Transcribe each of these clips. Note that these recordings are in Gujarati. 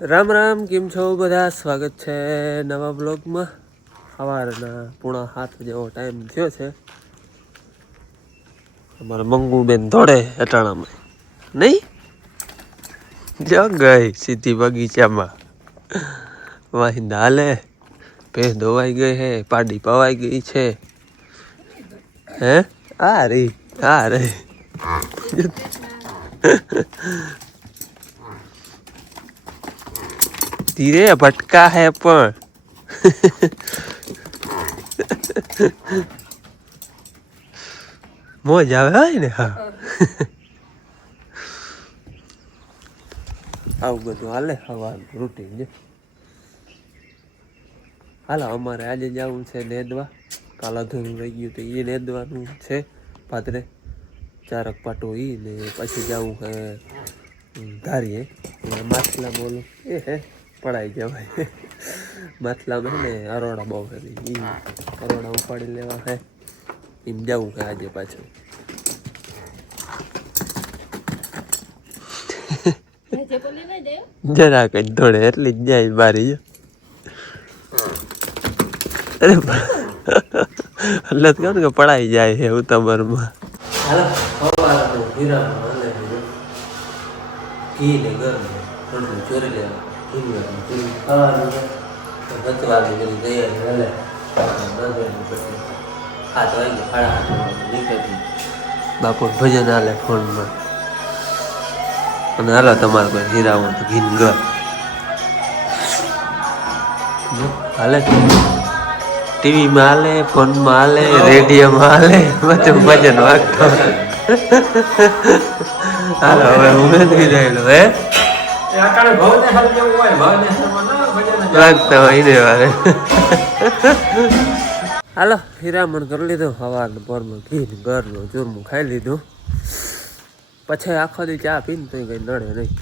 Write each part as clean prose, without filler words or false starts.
રામ રામ, કેમ છો બધા? સ્વાગત છે નવા બ્લોગમાં. સવારના 6:30 જેવો ટાઈમ થયો છે. અમારે મંગુબેન દોડે અટાણામાં નહીં જો ગઈ સીધી બગીચામાં. વાહિંદા હાલે, ભેંસ ધોવાઈ ગઈ હે, પાડી પવાઈ ગઈ છે. હે આ રે ધીરે ભટકા હે પણ મોજ આવે હોય ને. હા આવું બધું હાલે સવારનું રૂટીન છે. હાલો અમારે આજે જવું છે નેદવા. કાલ અધૂરું રહી ગયું તો એ નેદવાનું છે. પાદરે ચારક પાટો ઈ ને પછી જવું છે ધારીએ માછલા બોલું એ હે પડાઈ જવાય. માછલામાં છે ને અરોડા બહુ છે, એ અરોડા ઉપાડી લેવા છે. એમ જવું છે આજે પાછું. જરાક જ દોડે એટલી જ જાય બારી. અરે એટલે કહું કે પડાઈ જાય છે ઉતાવળમાં. ઘી ને ગરમ રોટલું ચોરી લેવા, બચવાની બધી તૈયારી હાલે. 7 વાગે 7:30 નીકળી બાપુ ભજન હાલે ફોનમાં. અને હાલો તમારે કોઈ હીરાવો તો ઘીન ઘર હાલે, ટીવીમાં હાલે, ફોનમાં હાલે, રેડિયોમાં હાલે, બધું ભજન વાગતો. હાલો હવે હું નથી રહેલો હે વાગતા હોય ને વારે. હાલો હીરામણ કરી લીધું. સવારનું પોરમાં ઘી ઘરનું ચૂરમું ખાઈ લીધું. પછી આખો દી ચા પીને તો કંઈ નડે નહીં.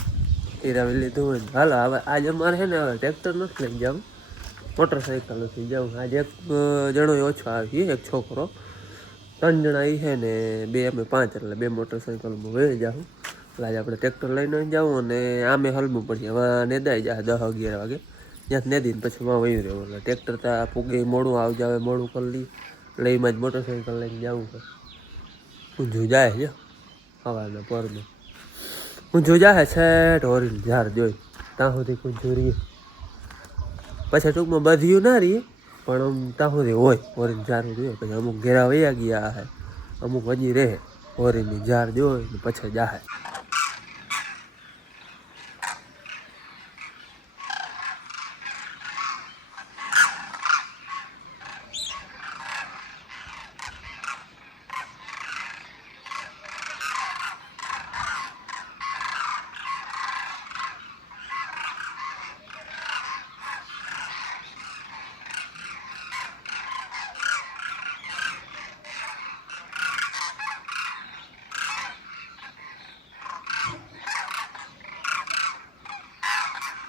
હીરાવી લીધું હોય ને હાલો હવે આજે અમારે છે ને હવે ટ્રેક્ટર નથી લઈ જવું, મોટરસાઇકલ નથી જવું. આજે એક જણો ઓછો આવી, એક છોકરો, 3 જણા એ છે ને 2 અમે 5 એટલે 2 મોટરસાઇકલમાં વહી જાઉં. એટલે આજે આપણે ટ્રેક્ટર લઈને જાઉં અને આમે હલવું પડીએ. હવે નેદાઈ જાય 10-11 વાગે, જ્યાં નેદીને પછી માં વહી રહ્યો. એટલે ટ્રેક્ટર તો પૂગે મોડું આવી જાવે, મોડું કરી લઈ એટલે એમાં જ મોટરસાઇકલ લઈને જવું છે. ઊંઝું જાય છે સવારના પોરમાં, ઊંઝું જાય છે ઢોરીને ઝાડ જોઈ ત્યાં સુધી ઊંઝું રહીએ. પછી ટૂંકમાં બધ્યું ના રહીએ પણ આમ ત્યાં સુધી હોય ઓરીને ઝાડ જોઈએ. પછી અમુક ઘેરા વયા ગયા હે, અમુક હજી રહે ઓરીની ઝાડ જોઈ ને પછી જાહે.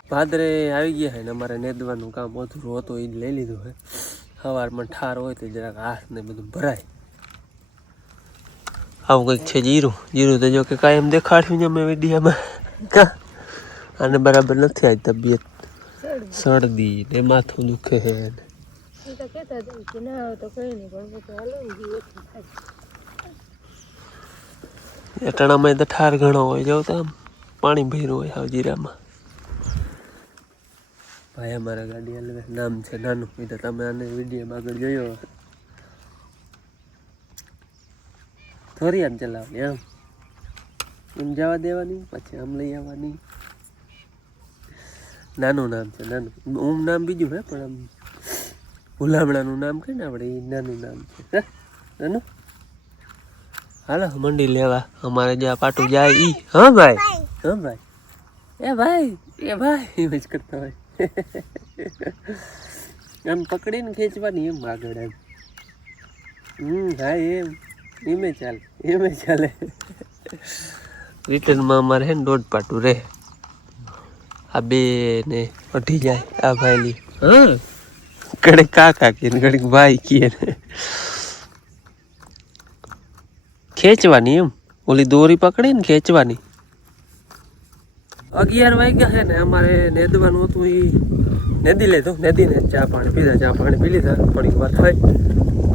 ભાદરે આવી ગયા છે ને અમારે નેદવાનું કામ અધૂરું હતું એ જ લઈ લીધું છે. સવારમાં ઠાર હોય તો જરાક હાથ ને બધું ભરાય. આવું કંઈક છે જીરું. જીરું તો જો કે કાયમ દેખાડ્યું છે અમે વિડીયામાં. કા આને બરાબર નથી આવી તબિયત, શરદી ને માથું દુખે છે. અટાણામાં તો ઠાર ઘણો હોય, જાવ તો આમ પાણી ભર્યું હોય હાવ જીરામાં. ભાઈ અમારા ગાડી હાલે, નામ છે નાનું. એ તો તમે આને વિડીયોમાં આગળ જોયો. થોડી આમ ચલાવવાની, આમ જવા દેવાની, પછી આમ લઈ આવવાની. નાનું નામ છે નાનું. નામ બીજું હે પણ આમ ભૂલામણાનું નામ કહીએ ને આપણે, એ નાનું નામ છે નાનું. હાલો મંડી લેવા અમારે જ્યાં પાટું જાય ઈ. હા ભાઈ, હા ભાઈ, એ ભાઈ, એ ભાઈ એમ જ કરતા હોય. આમ પકડીને ખેંચવાની એમ આગળ એમ. હા એમ ચાલે, એમ ચાલે. રિટર્નમાં અમારે હે ને 1.5 પાટું રહે. આ 2 ને 2.5 જાય આ ભાઈલી. હા ઘડીક કાકા કે ઘડીક ભાઈ કે ખેંચવાની એમ. ઓલી દોરી પકડીને ખેંચવાની. 11 વાગ્યા છે ને અમારે નેદવાનું હતું એ નેદી લીધું. નેદીને ચા પાણી પી લીધા. થોડીક વાર થઈ.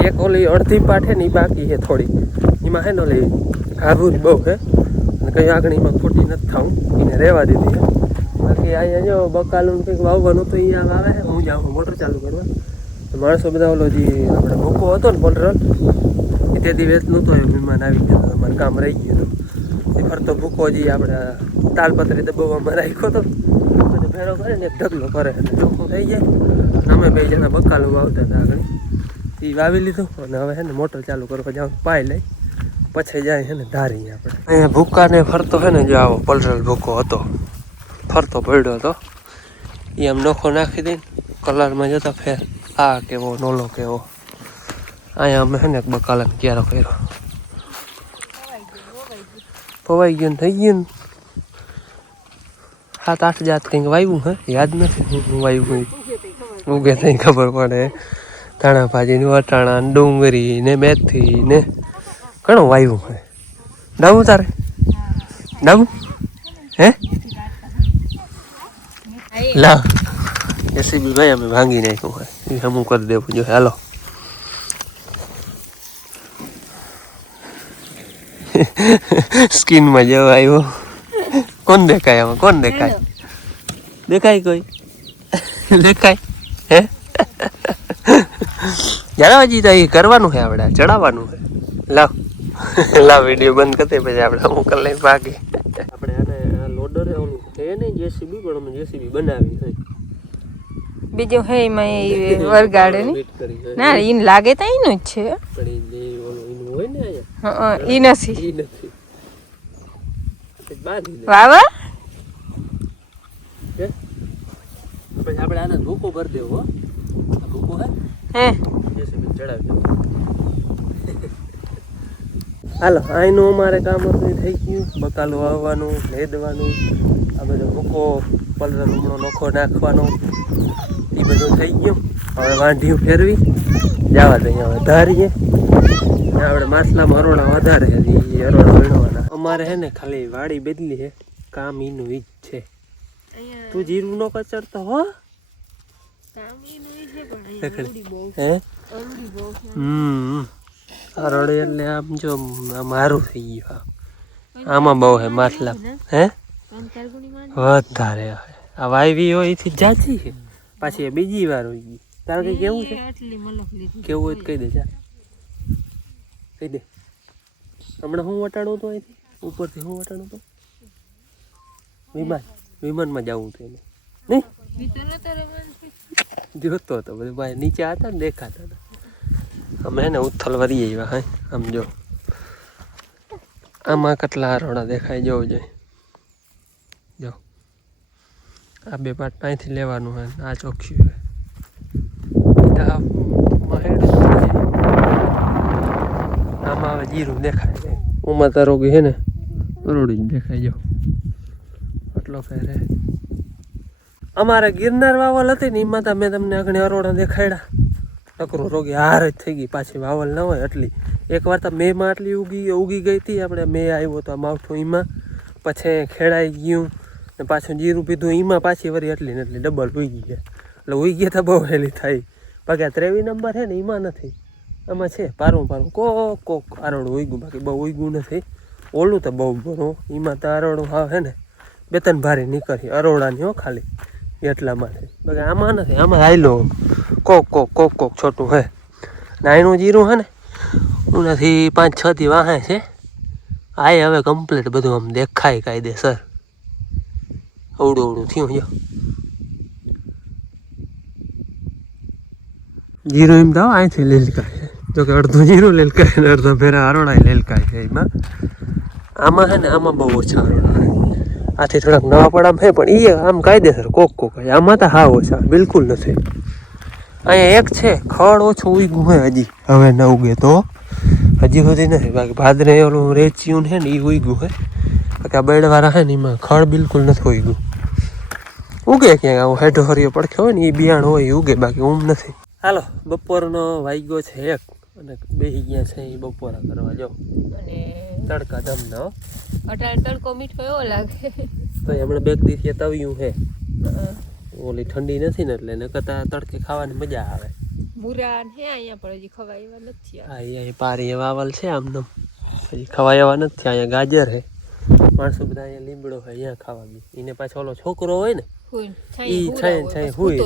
એક ઓલી અડધી પાઠ છે ને એ બાકી છે થોડી. એમાં છે ને ઓલી ઘાભૂરી બહુ છે અને કંઈ આગળ એમાં ખોટી નથી થવું એને રહેવા દીધી છે. બાકી અહીંયા જો બકાલું કંઈક વાવવાનું તો એ આવે છે. હું જાઉં મોટર ચાલુ કરવા. માણસો બધા ઓલો જે આપણે ભૂકો હતો ને પોલરલ એ તે દિવસ નહોતો આવ્યો. મહેમાન આવી ગયો અમારે કામ રહી ગયું હતું. એ ફરતો ભૂકો જે આપણે તાલપત્રી દબાવવામાં રાખ્યો હતો અને ભેરો કરે ને એક ઢગલો કરે એટલે ચોખ્ખું થઈ જાય. અમે 2 જણા બકાલું વાવતા હતા આગળ એ વાવી લીધું અને હવે છે ને મોટર ચાલુ કરવા જાઉં પાઈ લઈ પછી જાય છે ને ધારી આપણે અહીંયા ભૂકાને ફરતો છે ને જો આવો પલરલ ભૂકો હતો ફરતો પડ્યો હતો એ આમ નોખો નાખી દઈને કલરમાં જતા ફેર આ કેવો નોલો કેવો અહીંયા અમે છે ને એક બકાલાને ક્યારો કર્યો પવાઈ ગયું થઈ ગયું ને 7-8 જાત કંઈક વાવ્યું હે યાદ નથી હું વાવ્યું ઉગે થઈ ખબર પડે ધાણા ભાજી વટાણા ડુંગળી ને મેથી ને ઘણું વાવ્યું હે ડાવું તારે ડાવું હે લા એસીબી ભાઈ અમે ભાંગી નાખ્યું હોય એ હમું કરી દેવું જોઈએ હાલો સ્કીનમાં જવા આવ્યો કોણ દેખાય આમાં કોણ દેખાય દેખાય કોઈ દેખાય હે જણાવજી તો એ કરવાનું છે આપણે ચડાવવાનું છે લાવ લાવ વિડીયો બંધ કરતે પછી આપણે અમુક લઈને ભાગી આપણે આને લોડર ઓલું છે ને જેસીબી પણ અમે જેસીબી બનાવી છે બીજું હે એમાં વરગાડે ને ના ઈન લાગે તો એનું જ છે પણ જે ઓલું એનું હોય ને હા ઈ નથી ઈ નથી બાંધી દે વાવા કે પછી આપણે આને ભૂકો ભરી દેવો આ ભૂકો હે જેસીબી ચડાવી દેવો હાલો આઈનું અમારે કામ હતું એ થઈ ગયું બકાલું વાવવાનું લેદવાનું આ બધો ભૂકો પલર લૂમણો નોખો નાખવાનો એ બધું થઈ ગયું હવે વાંઢીયું ફેરવી જવા દઈએ હવે ધારીએ આપણે માછલામાં અરોડા વધારે એ અરોડા વીણવાના અમારે હે ને ખાલી વાડી બદલી છે કામ એનું ઈ જ છે તું જીરું નો કચરતો હો હે અરોડે એટલે આમ જો મારું થઈ ગયું આમાં બહુ હે માછલા હે વધારે આ વાયવી હોય એથી જાચી છે પાછી બીજી વાર હોય ગઈ તારે કઈ કેવું છે કેવું હોય તો કહી દે જા કહી દે હમણાં હું વટાણું તો અહીંથી ઉપરથી હું વટાણું તો વિમાનમાં જવું હતું એને નહીં જોતો હતો બધું ભાઈ નીચે હતા ને દેખાતા હતા અમે ને ઉથલ વરી આવ્યા હા આમ જો આમાં કેટલા આરોડા દેખાય જવું જોઈએ જો આ 2 પાટ અહીંથી લેવાનું હોય આ ચોખ્યું હોય આમાં હવે જીરું દેખાય છે ઉમાં તારોગી છે ને રોડી દેખાય જો એટલો ફેરે અમારે ગિરનાર વાવલ હતી ને એમાં તો મેં તમને આગળ અરોડા દેખાડ્યા ટકરો રોગી હાર જ થઈ ગઈ પાછી વાવલ ન હોય એટલી એકવાર તો મેમાં આટલી ઉગી ગઈ હતી આપણે મેં આવ્યો તો માવઠું એમાં પછી ખેડાઈ ગયું ને પાછું જીરું પીધું એમાં પાછી વળી એટલી ને એટલી ડબલ ઉગી ગયા એટલે ઉગી તો બહુ હેલી થઈ બાકી આ 23 નંબર છે ને એમાં નથી આમાં છે પારું કોક આરોડું ઉગ્યું બાકી બહુ ઉગ્યું નથી ઓલું તો બહુ ઘણું એમાં તો આરોડું હાવ છે ને 2-3 ભારી નીકળી અરોડાની હો ખાલી એટલામાં છે બાકી આમાં નથી આમાં હાઈલો કોક છોટું હે ને આનું જીરું હે ને ઉનાથી 5-6 થી વાહે છે આ હવે કમ્પ્લીટ બધું આમ દેખાય કાયદેસર અવડું થયું જો જીરું એમ તો અહીંથી લીલકાય છે જો કે અડધું જીરું લીલકાય ને અડધો ફેરા અરોડા લીલકાય છે એમાં આમાં છે ને આમાં બહુ ઓછા અરોડા આથી થોડાક નવા પડામ છે પણ એ આમ કાયદેસર કોક આમાં તો હા ઓછા બિલકુલ નથી અહીંયા એક છે ખડ ઓછું ઉગ્યું હોય હજી હવે ન ઉગે તો હજી સુધી નથી બાકી ભાદરે ઓલું રેચ્યું છે ને એ ઉગ્યું હોય બાકી આ બેડવાળા છે ને એમાં ખડ બિલકુલ નથી ઉગ્યું ઉગે ક્યાંક આવું હેઠો હરિયો પડખ્યો હોય ને એ બિયાણ હોય એ ઉગે બાકી ઊંઘ નથી હાલો બપોરનો વાગ્યો છે 1 અને બેસી ગયા છે એ બપોરા કરવા જાઓ અને તડકા દમના હો. અટાણે તડકો મીઠો એવો લાગે. તો હમણાં બેગ દીથી તવ્યું છે. ઓલી ઠંડી નથી ને એટલે ને કરતા તડકે ખાવાની મજા આવે. મુરા હે અહીંયા પણ હજી ખવાય એવા નથી. હા અહીંયા પારી વાવલ છે આમનો હજી ખવાય એવા નથી. અહીંયા ગાજર હે. માણસો બધા અહીંયા લીમડો હોય અહીંયા ખાવા ગઈ. એને પાછો ઓલો છોકરો હોય ને ઈ છાંય હુઈ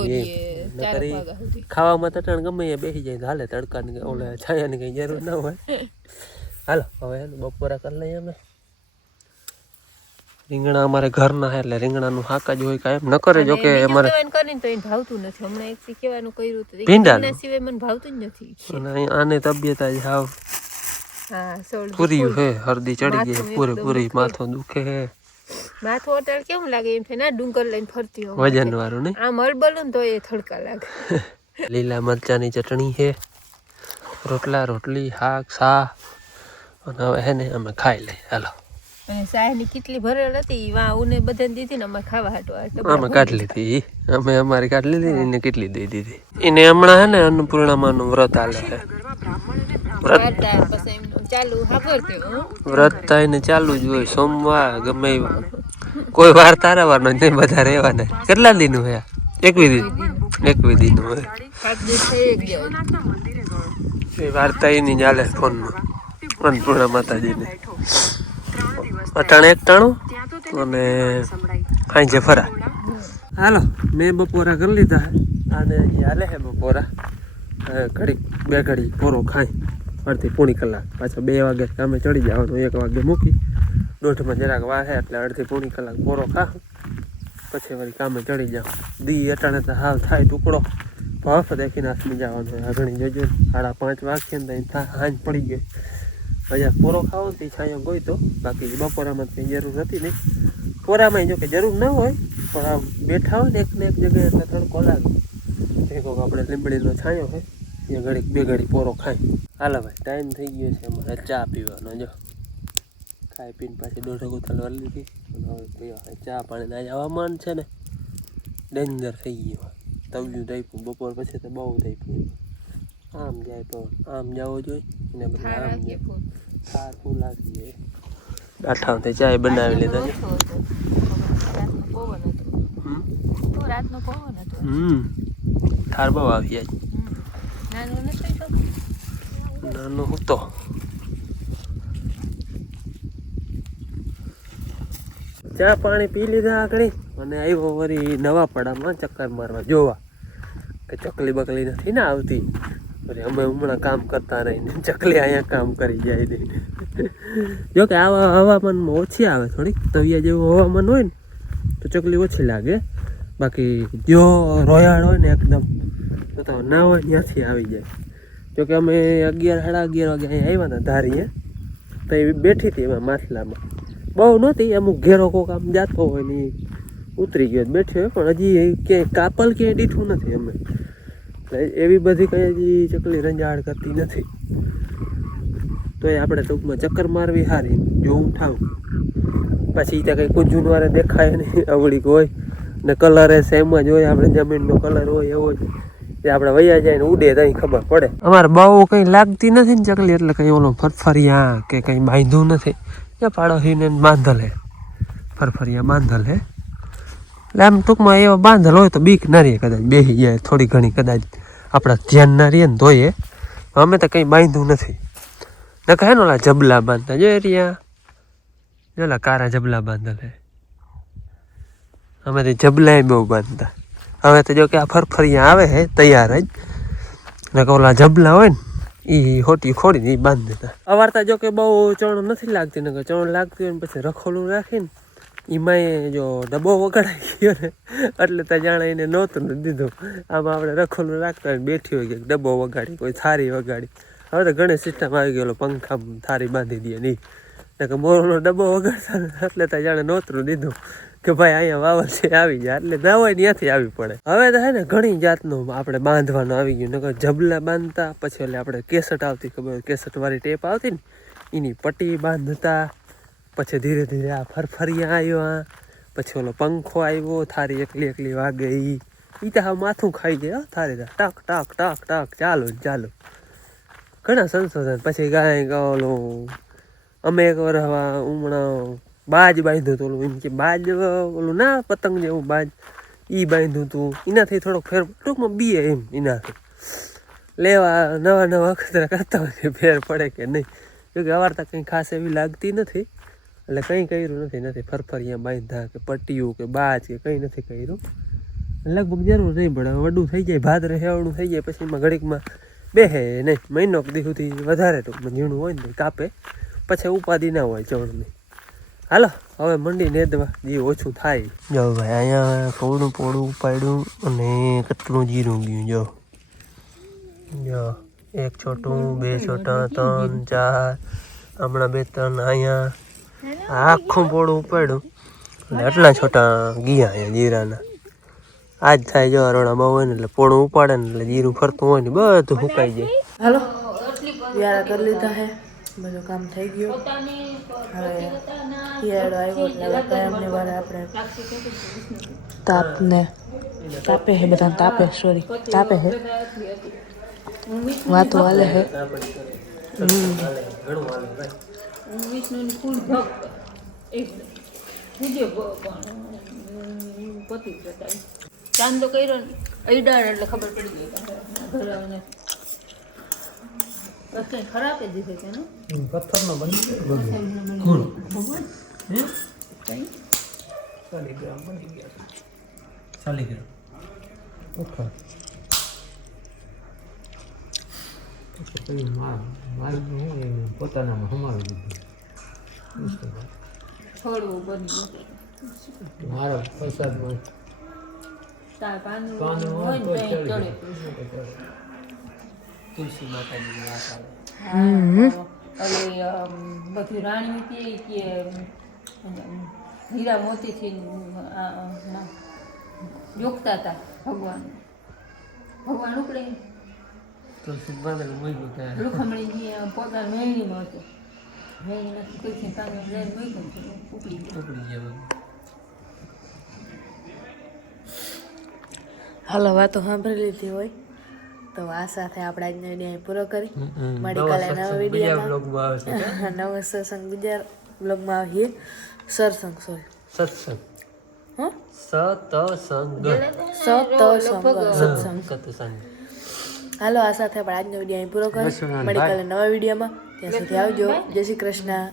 ખાવામાં તટાણ ગમે એ બેસી જાય હાલે. તડકાની ઓલે છાયાની કઈ જરૂર ના હોય. હાલો હવે બપોરા કરી લઈએ અમે. રીંગણા અમારે ઘરના હે એટલે રીંગણાનું શાક જ હોય કાયમ ન કરે. જો કે અમારે કરીને તો એને ભાવતું નથી. હમણાં એક કહેવાનું કર્યું હતું ભીંડા સિવાય મને ભાવતું જ નથી. અને આને તબિયત આજ હાવ હા સોળ પૂરી હે. હરદી ચડી ગઈ પૂરી માથું દુખે હે. માથું અટાળ કેવું લાગે એમ થાય ના ડુંગર લઈને ફરતી હોય વજન વાળું ને આમ હળબલું ને તો એ થડકા લાગે. લીલા મરચાની ચટણી છે, રોટલા રોટલી શાક સા અને હવે હે ને અમે ખાઈ લઈએ. હાલો અને સાહેની કેટલી ભરેલ હતી વા ઉને બધાને દીધી ને અમે ખાવા હાટવા અમે કાઢી લીધી. અમે અમારી કાઢી લીધી એને કેટલી દઈ દીધી. એને હમણાં હે ને અન્નપૂર્ણામાનું વ્રત હાલે છે. વ્રત થાય ને ચાલુ જ હોય. સોમવાર ગમે કોઈ વાર તારાવાનો નહીં, બધા રહેવાના. કેટલા દિનનું હે? 21 દિન હોય. એ વાર્તા એની ચાલે ફોનમાં અન્નપૂર્ણા માતાજીને. અટાણે 91 અને સાંજે ફરા. હાલો મેં બપોરા કરી લીધા. આને હાલે હે બપોરા. ઘડીક બે ઘડી પોરો ખાઈ અડધી પોણી કલાક. પાછા 2 વાગે કામે ચડી જવાનું. 1 વાગે મૂકી 1:30 જરાક વાહે એટલે અડધી પોણી કલાક પોરો ખા પછી વળી કામે ચડી જાવ. દી અટાણે તો હાવ થાય ટુકડો. ભાફ દેખીને હાથમાં જવાનું હોય. ઘણી જજો 5:30 વાગે ને હાંજ પડી ગઈ. હજાર પોરો ખાવો તો છાંયો ગઈ તો બાકી બપોરામાં કંઈ જરૂર હતી નહીં. પોરામાં જો કે જરૂર ના હોય પણ આમ બેઠા હોય ને એક જગ્યાએ એટલે તડકો લાગે. એક આપણે લીંબડીનો છાંયો હોય એ ઘડીક 2 ઘડી પોરો ખાય. હાલો ભાઈ ટાઈમ થઈ ગયો છે અમારે ચા પીવાનો. જો ખાઈ પીને પાછી 1.5 બોતલ વાળી લીધી અને હવે પીવા ચા પાણી. આજે હવામાન છે ને ડેન્જર થઈ ગયું. તવ્યું થઈપું બપોર પછી તો બહુ થઈપું. આમ જાય તો આમ જવો જોઈએ ને બધા આમ સારું લાગી જાય. ડાઠાથી ચાય બનાવી લીધા છે. ઠાર બહુ આવી જાય. નાનો હતો ચા પાણી પી લીધા આગળ અને આવ્યો વળી નવાપડામાં ચક્કર મારવા જોવા કે ચકલી બકલી નથી ને આવતી. અમે હમણાં કામ કરતા રહીને ચકલી અહીંયા કામ કરી જાય ને. જો કે આવા હવામાનમાં ઓછી આવે. થોડીક તવિયા જેવું હવામાન હોય ને તો ચકલી ઓછી લાગે. બાકી જો રોયાળ હોય ને એકદમ તો ના હોય ત્યાંથી આવી જાય. જોકે અમે 11 સાડા 11 વાગે અહીંયા આવ્યા હતા ધારીએ તો એ બેઠી હતી એમાં માછલામાં. બહુ નહોતી. અમુક ઘેરો કોક આમ જાતો હોય ને ઉતરી ગયો બેઠી હોય પણ હજી ક્યાંય કાપલ ક્યાંય દીઠું નથી. અમે એવી બધી કંઈ હજી ચકલી રંજાડ કરતી નથી. તો એ આપણે ટૂંકમાં ચક્કર મારવી સારી જોવું ઠાવું. પછી ત્યાં કંઈ કુંજુન વારે દેખાય નહીં અવળીક હોય ને કલરે સેમ જ હોય. આપણે જમીનનો કલર હોય એવો જ એ આપણે વૈયા જાય ને ઉડે તો ખબર પડે. અમારે બહુ કંઈ લાગતી નથી ને ચકલી એટલે કંઈ ઓલો ફરફરિયા કે કંઈ બાંધ્યું નથી. ત્યાં પાડોશીને બાંધલ હે ફરફરિયા બાંધલ હે. એટલે આમ ટૂંકમાં એવા બાંધલ હોય તો બીક ના રહીએ. કદાચ બેસી જાય થોડી ઘણી કદાચ આપણા ધ્યાન ના રહીએ ને ધોઈએ. અમે તો કંઈ બાંધ્યું નથી. ન કહે ને ઓલા જબલા બાંધતા જો એરિયા ઓલા કારા જબલા બાંધલ હે. અમે તો જબલા બહુ બાંધતા. હવે તો જો કે આ ફરફરિયા આવે હે તૈયાર જ ને ઓલા જબલા હોય ને એ હોટી ખોડીને એ બાંધી દેતા. અવારતા જો કે બહુ ચણ નથી લાગતી. ને ચણ લાગતી હોય ને પછી રખોલું રાખીને એમાં જો ડબ્બો વગાડાઈ ગયો ને એટલે તો જાણે એને નહોતું દીધું. આમાં આપણે રખોલું રાખતા હોય બેઠી હોય કે ડબ્બો વગાડી કોઈ થારી વગાડી. હવે તો ઘણી સિસ્ટમ આવી ગયેલો પંખા થારી બાંધી દે નહીં કે મોરનો ડબ્બો વગાડતા એટલે તો જાણે નહોતું દીધું કે ભાઈ અહીંયા વાવલ છે આવી જાય એટલે ના હોય ત્યાંથી આવી પડે. હવે તો હે ને ઘણી જાતનું આપણે બાંધવાનું આવી ગયું. નકર જબલા બાંધતા પછી એટલે આપણે કેસટ આવતી ખબર કેસટવાળી ટેપ આવતી ને એની પટ્ટી બાંધતા. પછી ધીરે ધીરે આ ફરફરિયા આવ્યો. આ પછી ઓલો પંખો આવ્યો થારી એકલી વાગે એ તો હા માથું ખાઈ જાય થારી ટક ટક ટક ટક ચાલો ચાલો. ઘણા સંશોધન પછી ગાય ઓલું અમે એક વાર હવા હમણાં બાજ બાંધ્યું હતું ઓલું એમ કે બાજ ઓલું ના પતંગ જેવું બાજ એ બાંધ્યું હતું એનાથી થોડોક ફેર ટૂંકમાં બીએ એમ એનાથી લેવા નવા નવા અખતરા કરતા હોય ફેર પડે કે નહીં કેમકે અવારતા કંઈ ખાસ એવી લાગતી નથી એટલે કંઈ કર્યું નથી ફરફરિયા બાંધ્યા કે પટ્ટીયું કે બાજ કે કંઈ નથી કર્યું લગભગ જરૂર નહીં પડે વડું થઈ જાય ભાદરે હેવડું થઈ જાય પછી એમાં ઘડીકમાં બેહે નહીં મહિનો દી સુધી વધારે ટૂંકમાં ઝીણું હોય ને કાપે પછી ઉપાધિ ના હોય ચણની હાલો હવે મંડી નેદવા જે ઓછું થાય જો ભાઈ અહીંયા થોડું પોળું ઉપાડ્યું અને કેટલું જીરું ગયું જો એક છોટું બે છોટા 3 4 હમણાં 2 3 અહીંયા આખું પોળું ઉપાડ્યું અને આટલા છોટા ગયા અહીંયા જીરાના આજ થાય જો રોણા બહુ હોય ને એટલે પોળું ઉપાડે ને એટલે જીરું ફરતું હોય ને બધું સુકાઈ જાય હાલો યાર કરી લીધા હે બધું કામ થઈ ગયું હવે યાર આવ્યો એટલે કાયમની વારે આપણે તાપે હે બધા તાપે હે વાતો હાલે હે ચાંદો કર્યો ને અઈડાણ એટલે ખબર પડી ગઈ ઘરે આવીને કઈ ખરાબ જ દીધે છે ને પથ્થરનો બની ગયો 40 ગ્રામ બની ગયા 40 ગ્રામ ઓકે પોતાનામાં સમાવી દીધું થોડું બની ગયું મારા પ્રસાદમાં પાનું હોય ને ચડે તુલસી માતાજીની વાત આવે બધી રાણી હતી કે હીરા મોતીથી જોગતા હતા ભગવાન ઉપડે તુલસી બાંધેલું મૂક્યું ત્યાં રૂખમણીજી પોતાના મેળીમાં હતો મેળીમાંથી તુલસી પાણી લઈને મૂક્યું ઉપડી ગયા હાલો વાતો સાંભળી લીધી હોય તો આ સાથે આપણે આજનો વિડીયો પૂરો કરી મળી કાલે નવા વિડીયોમાં નવો સત્સંગ બીજા બ્લોગમાં આવીએ સત્સંગ હાલો આ સાથે આપણે આજનો વિડીયો પૂરો કરી મળી કાલે નવા વિડીયોમાં ત્યાં સુધી આવજો જય શ્રી કૃષ્ણ